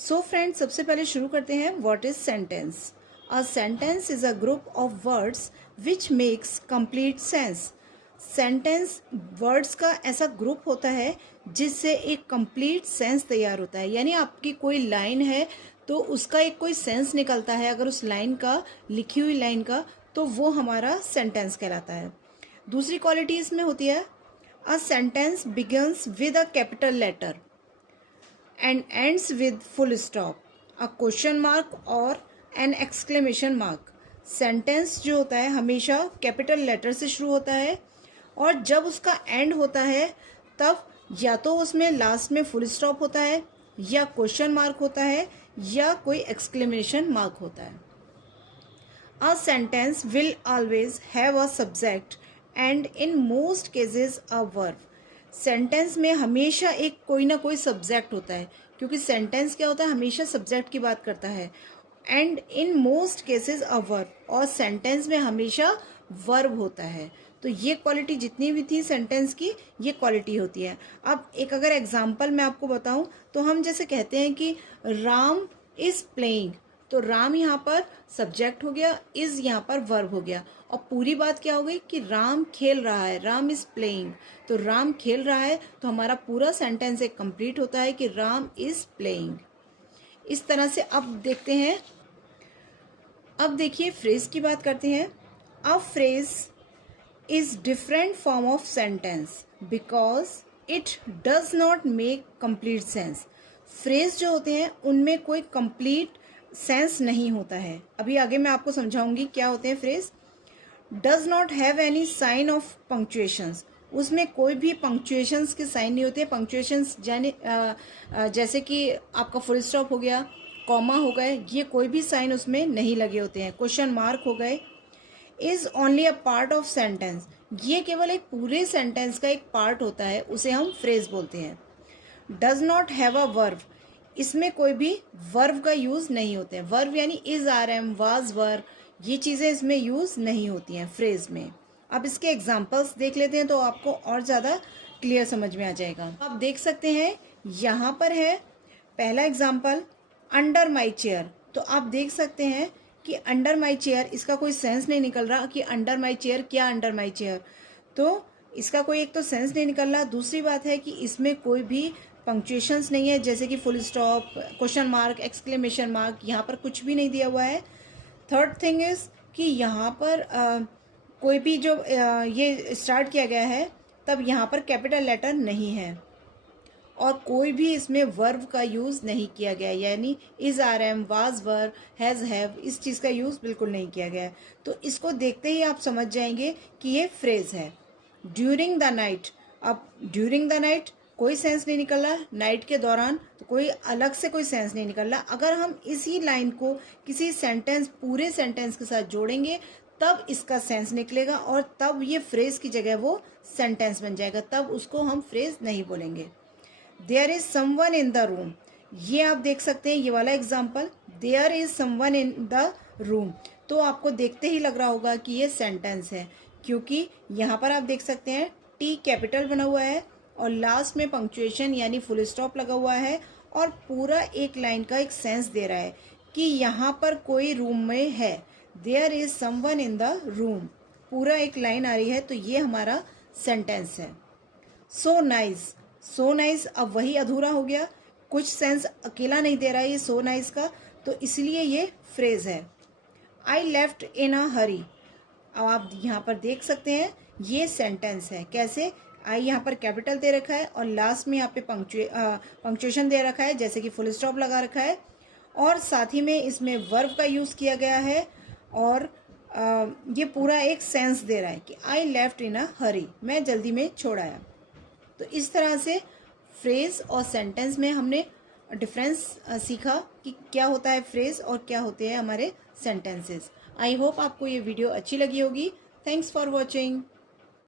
So friends, सबसे पहले शुरू करते हैं। What is sentence? A sentence is a group of words which makes complete sense. Sentence words का ऐसा ग्रुप होता है जिससे एक कंप्लीट सेंस तैयार होता है। यानी आपकी कोई लाइन है तो उसका एक कोई सेंस निकलता है अगर उस लाइन का, लिखी हुई लाइन का, तो वो हमारा सेंटेंस कहलाता है। दूसरी क्वालिटी इसमें होती है, a sentence begins with a capital letter and ends with full stop, a question mark और an exclamation mark। सेंटेंस जो होता है हमेशा कैपिटल लेटर से शुरू होता है और जब उसका एंड होता है तब या तो उसमें लास्ट में फुल स्टॉप होता है या क्वेश्चन मार्क होता है या कोई एक्सक्लेमेशन मार्क होता है। A sentence will always have a subject and in most cases a verb। Sentence में हमेशा एक कोई ना कोई सब्जेक्ट होता है, क्योंकि सेंटेंस क्या होता है, हमेशा सब्जेक्ट की बात करता है। And in most cases a verb, और सेंटेंस में हमेशा वर्ब होता है। तो ये क्वालिटी जितनी भी थी सेंटेंस की, ये क्वालिटी होती है। अब एक अगर एग्जांपल मैं आपको बताऊं तो हम जैसे कहते हैं कि राम इज प्लेइंग, तो राम यहाँ पर सब्जेक्ट हो गया, इज यहाँ पर वर्ब हो गया, और पूरी बात क्या हो गई कि राम खेल रहा है, राम इज प्लेइंग। तो राम खेल रहा है तो हमारा पूरा सेंटेंस एक कंप्लीट होता है कि राम इज प्लेइंग। इस तरह से अब देखते हैं, अब देखिए फ्रेज की बात करते हैं। A phrase is different form of sentence because it does not make complete sense. Phrase जो होते हैं उनमें कोई कंप्लीट सेंस नहीं होता है। अभी आगे मैं आपको समझाऊंगी क्या होते हैं phrase. Does not have any sign of punctuations, उसमें कोई भी पंक्चुएशंस के साइन नहीं होते। पंक्चुएशंस जैसे कि आपका फुल स्टॉप हो गया, कॉमा हो गए, ये कोई भी साइन उसमें नहीं लगे होते हैं। क्वेश्चन मार्क हो गए। Is only a part of sentence, ये केवल एक पूरे सेंटेंस का एक पार्ट होता है, उसे हम फ्रेज बोलते हैं। Does not have a verb, इसमें कोई भी वर्ब का यूज नहीं होते हैं। वर्ब यानी इज, आर, एम, वाज, वर, ये चीजें इसमें यूज नहीं होती हैं फ्रेज में। अब इसके एग्जांपल्स देख लेते हैं तो आपको और ज्यादा क्लियर समझ में आ जाएगा। आप देख सकते हैं यहाँ पर है पहला एग्जाम्पल, अंडर माई चेयर। तो आप देख सकते हैं कि अंडर माई चेयर, इसका कोई सेंस नहीं निकल रहा कि अंडर माई चेयर क्या, अंडर माई चेयर, तो इसका कोई एक तो सेंस नहीं निकल रहा। दूसरी बात है कि इसमें कोई भी पंक्चुएशंस नहीं है, जैसे कि full stop, question mark, exclamation mark, यहाँ पर कुछ भी नहीं दिया हुआ है। थर्ड थिंग इज कि यहाँ पर कोई भी जो ये स्टार्ट किया गया है तब यहाँ पर कैपिटल लेटर नहीं है और कोई भी इसमें वर्ब का यूज़ नहीं किया गया, यानी is, are, am, was, were, has, have, इस चीज़ का यूज़ बिल्कुल नहीं किया गया है। तो इसको देखते ही आप समझ जाएंगे कि ये फ्रेज है। ड्यूरिंग द नाइट, अब ड्यूरिंग द नाइट कोई सेंस नहीं निकल रहा, नाइट के दौरान तो कोई अलग से कोई सेंस नहीं निकल रहा। अगर हम इसी लाइन को किसी सेंटेंस, पूरे सेंटेंस के साथ जोड़ेंगे तब इसका सेंस निकलेगा और तब ये फ्रेज की जगह वो सेंटेंस बन जाएगा, तब उसको हम फ्रेज नहीं बोलेंगे। There is someone in the room, ये आप देख सकते हैं ये वाला example, there is someone in the room, तो आपको देखते ही लग रहा होगा कि ये सेंटेंस है, क्योंकि यहाँ पर आप देख सकते हैं टी कैपिटल बना हुआ है और लास्ट में पंक्चुएशन यानी फुल स्टॉप लगा हुआ है और पूरा एक लाइन का एक सेंस दे रहा है कि यहाँ पर कोई रूम में है। There is someone in the room, पूरा एक लाइन आ रही है, तो ये हमारा सेंटेंस है। सो नाइस, सो नाइस अब वही अधूरा हो गया, कुछ सेंस अकेला नहीं दे रहा है ये सो नाइस का, तो इसलिए ये फ्रेज है। आई लेफ्ट इन अ हरी, अब आप यहाँ पर देख सकते हैं ये सेंटेंस है। कैसे? आई यहाँ पर कैपिटल दे रखा है और लास्ट में यहाँ पे पंक्चुएशन दे रखा है, जैसे कि फुल स्टॉप लगा रखा है, और साथ ही में इसमें वर्ब का यूज़ किया गया है और ये पूरा एक सेंस दे रहा है कि आई लेफ्ट इन अ हरी, मैं जल्दी में छोड़ आया। तो इस तरह से फ्रेज और सेंटेंस में हमने डिफरेंस सीखा कि क्या होता है फ्रेज और क्या होते हैं हमारे सेंटेंसेस। आई होप आपको ये वीडियो अच्छी लगी होगी। Thanks for watching.